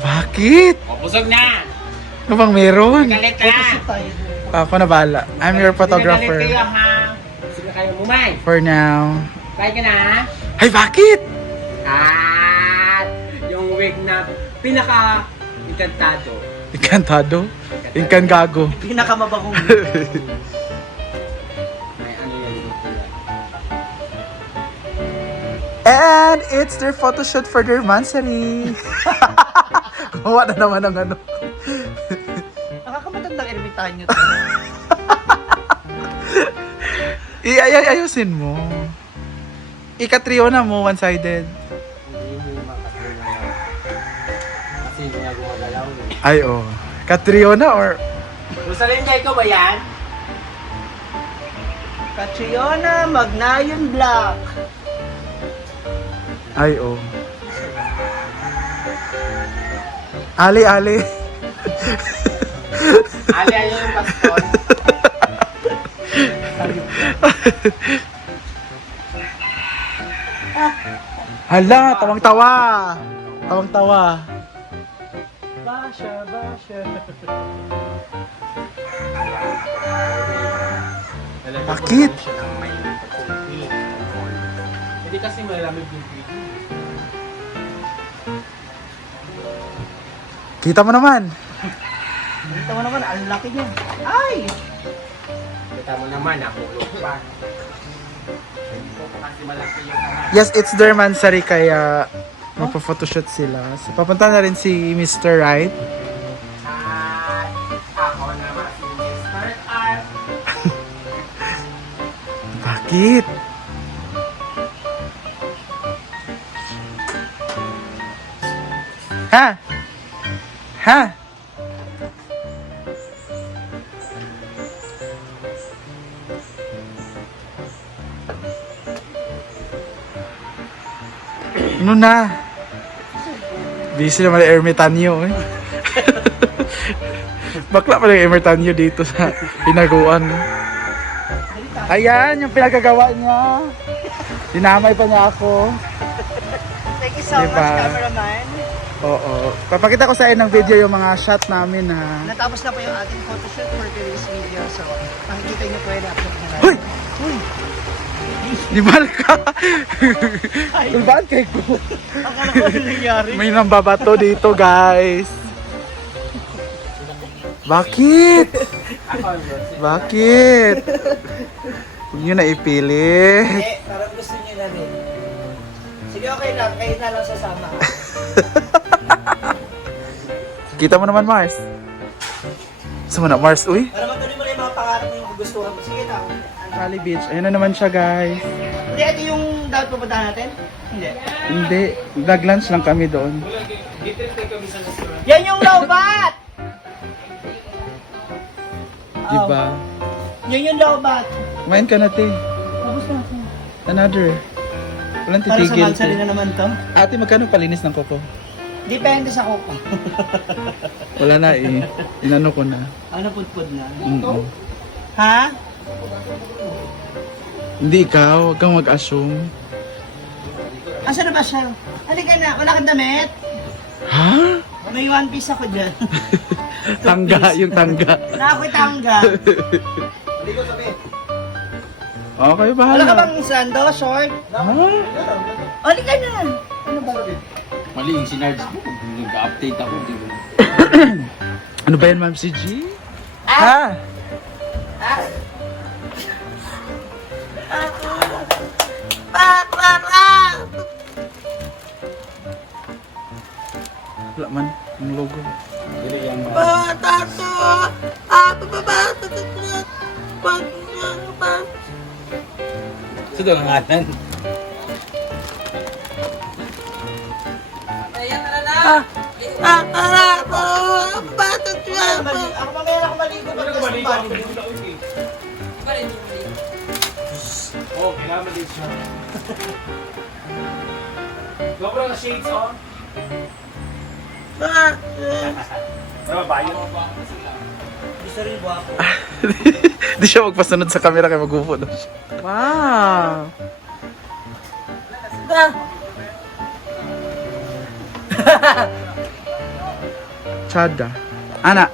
Bakit? O, busog na. Ano bang meron? Galit ka. Ako na bahala. I'm your photographer. Galit kayo ha. Sige kayo mumay. For now. Bye ka na. Ay, bakit? At yung wig na pinaka-encantado. Encantado? Gago. Pinakamabagong. May ano yan. And it's their photoshoot for their mansari. Gumawa na naman ng ano. Nakakamatandang ermitanyo to. Ayusin mo. Ika-trio na mo, one-sided. Hindi mo makatulong. Kasi hindi nga gumagalaw. Ay, oh. Ka-trio na or... Rosalinda, ikaw ba yan? Catriona Magnayon Black. Ay, oh. Ali. Ali, ano yung pastor? Hala, tawang-tawa. Tawang-tawa. Basha. Bakit? Hindi kasi malamig yung video. Kita mo naman. Dito mo naman, ang laki niya. Ay! Kita mo naman, ako pa. Hindi ko pa kasi malaki yung kamay. Yes, it's their mansari kaya magpa-photoshoot sila. So, papunta na rin si Mr. Right. At ako naman si Mr. R. Bakit? Ha? Ano na? Busy naman yung ermitanyo eh. Bakla pala yung ermitanyo dito sa hinaguan. Ayan, yung pinagagawa niya. Dinamay pa niya ako. Thank you so Diba? much, cameraman. Oo. Papakita ko sa inyo ng video yung mga shot namin na... Natapos na po yung ating photoshoot for today's video. So, makikita niyo po yung upload na Hoy! Limal ka! Tulbaan kay ko. Akala ko ano nangyari. May nambabato dito, guys. Bakit? Bakit? Huwag nyo na ipilit. Parang gusto niyo na rin. Sige, okay lang. Kayo na lang sasama. Kita mo naman, Mars. Gusto mo na, Mars? Uy. Para matuloy mo na yung mga pangarap mo yung gugustuhan mo. Sige na. Valley Beach. Ayun na naman siya, guys. Hindi, ito yung dapat pupuntahan natin? Hindi. Hindi. Nag-lunch lang kami doon. Yan yung lowbat! Diba? Yan yung lowbat. Kumain ka na, te. Tapos na. Another. Walang Para sa titigil. mansari na naman to. Ate, magkano palinis ng koko? Depende sa kuko. Wala na eh. Inano ko na. Ano pudpud na? Ha? Ha? Hindi ikaw. Huwag kang mag-assume. Asa na ba siya? Halika na, wala kang damit? Ha? May one piece ako dyan. Tangga. Yung tangga. Na ako'y tangga. Okay, Wala ka bahala. bang sando, short? Ha? Halika na. Ano ba? Mali yung sinards ko. Nag-update ako. Di ba? Ano ba yan, Ma'am CG? Ha? Wala man. Yung logo. Dili yan ba? Sino ang ngalan? Ako mamaya na ako maligo. Oh, kailangan maliit siya. Sobrang shades on. Ano ba yun? Gusto rin buha ko. Di siya magpasunod sa camera kaya mag-upo na siya. Wow! Chada. Ana.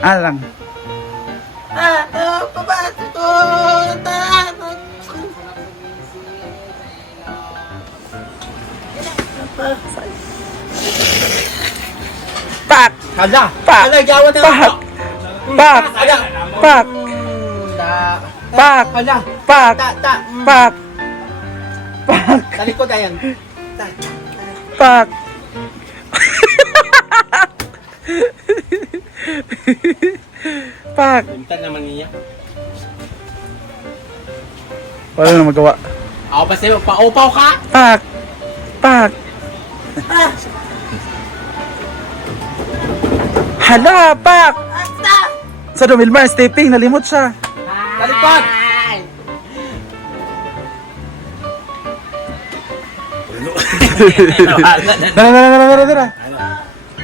Ana lang. Pak! Hala! Pak! Hala, gawat na Pak! Pak! Hala! Pak! Pak! Hala! Pak! Ta! Pak! Pak! Talikod ayan. Pak! Pak! Pintan naman niya. Wala na magawa. Ako pa sa'yo, paupaw ka! Pak! Pak! Hala! Pak! Sa Domilmar, stepping, nalimot siya. Talikod! Dara.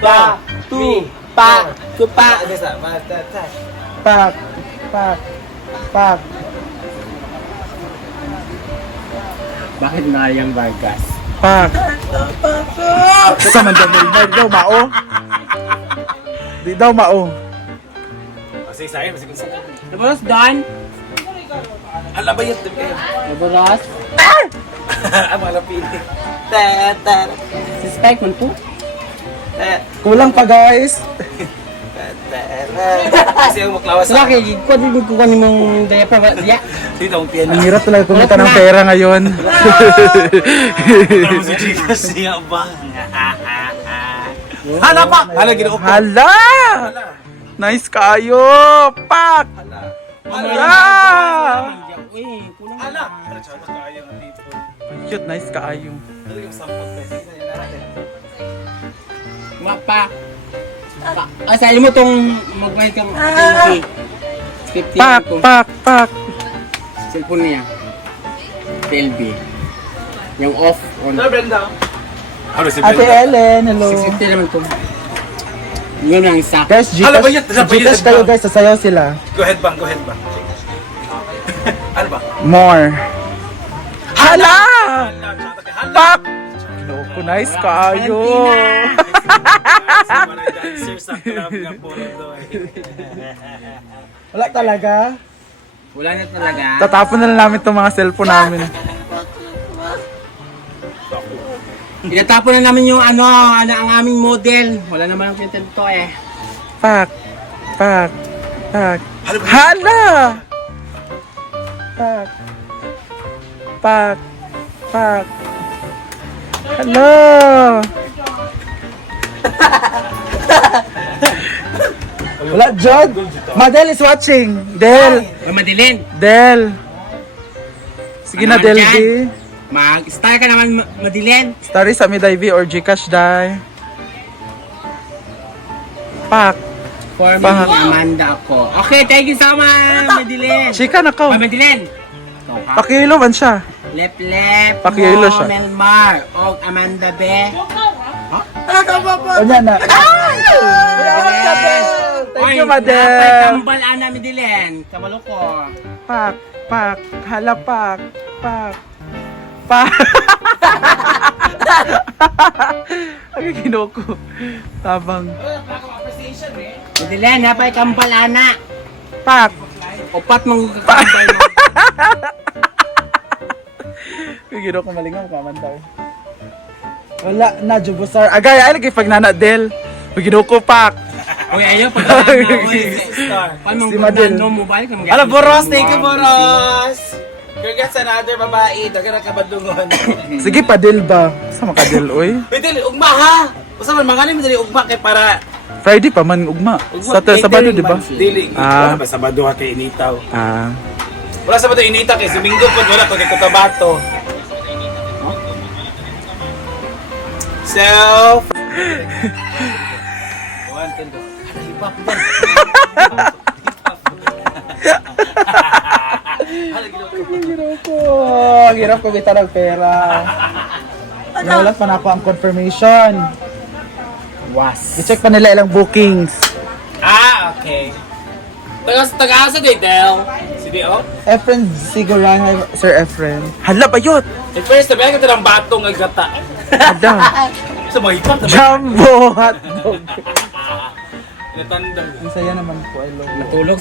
Pa! Tu! Pa! Tupa! Pak! Pak! Pak! Bakit nayang Vargas? Pak! Sa man Domilmar, di daw mao. Di daw mao. Kasi sa'yo, kasi kung sa'yo. Naburos, Don? Hala ba yun? Naburos? Ang malapili. Suspect mo po? Kulang pa guys. Kasi ang maklawas sa akin. Kung di ko kanin mong diaper ba? Dito ang piano. Ang hirap talaga kumita ng pera ngayon. Si Gcash niya ba? Hala pa! Hala, ginoo ko. Hala! Nice kayo! Pak! Hala! Hala! Tsaka kaya nga dito. Cute, nice kaayo. Yung sampot kasi sa'yo natin. Nga pa. Sa mo tong magbayad kang 20. 50 Pak! itong Pak! Pak! cellphone niya. PLB. Yung off on. Hello, Brenda. Ano si Ate Ellen, hello. 650 naman to. Yun ang isa. Guys, Hala, bayad, Gcash tayo guys, sasayaw sila. Go ahead ba? Ano ba? More. Hala! Hala! Pak! Loko, nice kaayo. Mga dancers sa club nga po ito Wala talaga. Wala na talaga. Tatapon na lang namin itong mga cellphone namin. Inatapon na namin yung ang aming model. Wala naman ang content to eh. Pak! Pak! Pak! Hala! Pak! Pak! Pak! Hello! Wala, Jod! Madel is watching! Del! Madilin. Del! Sige na, Ano Del dyan? B. Mag-star ka naman Madilin. Story sa Miday V or Gcash Dai. Pak! For me, Pak. Amanda ako. Okay, thank you so much, Madilin. Chika na ka! Madilin. Pakilo man siya. Lep-lep Pakilo siya. Melmar o Amanda Be. O niya na. Thank you, Madel. Kambal ana Madilin. Kabalo ko. Pak! Pak! Hala, pak! Pak! Pak! Ang kinoko. Tabang. Madilin, napay kambal ana. Pak! Upat mong kakambal mo. Ang kinoko malingaw ka man daw. Wala na, Jubusar. Agay, ay lagi pag nana, Del. Ang kinoko, pak! Uy, ayaw pag Si Madel. mobile ka Hello, Boros! Thank you, Boros! Congrats sa another babae. Dagan ang kabadungon. Sige pa, Del ba? Sa maka, Del, oy. Wait, dili, ugma ha! Usa man, mga dili ugma kay para... Friday pa man, ugma. Sa Sabado, di ba? Dili. Ah. Wala ba, Sabado ha kay initaw. Ah. Wala Sabado inita kay Domingo po, wala pag Cotabato. Self. One, ten, go. Hip-hop dyan. Ang hirap kumita ng pera. Nawalan pa na ako ang confirmation. Was. I-check pa nila ilang bookings. Ah, okay. Taga-asa kay Del. Si Sige, oh. Efren Siguran, hi, Sir Efren. Hala, bayot! At first, sabi ka ng batong ang gata. Ada. Sa mga hipap, Jumbo hotdog. natandang. Ang saya naman po, I love you. Tulog